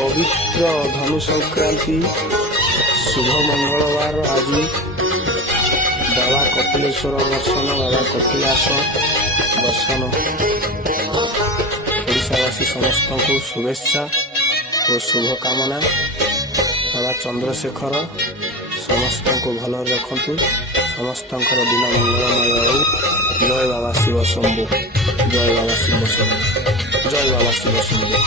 ପବିତ୍ର ଧନୁ ସଂକ୍ରାନ୍ତି ଶୁଭ ମଙ୍ଗଳବାର ଆଜି ବାବା କପିଳେଶ୍ୱର ଦର୍ଶନ, ବାବା କପିଳାସ ଦର୍ଶନ। ଓଡ଼ିଶାବାସୀ ସମସ୍ତଙ୍କୁ ଶୁଭେଚ୍ଛା ଓ ଶୁଭକାମନା। ବାବା ଚନ୍ଦ୍ରଶେଖର ସମସ୍ତଙ୍କୁ ଭଲରେ ରଖନ୍ତୁ, ସମସ୍ତଙ୍କର ଦିନ ମଙ୍ଗଳମୟ ହେଉ। ଜୟ ବାବା ଶିବ ଶମ୍ଭୁ, ଜୟ ବାବା ଶିବ ଶମ୍ଭୁ, ଜୟ ବାବା ଶିବ ଶମ୍ଭୁ।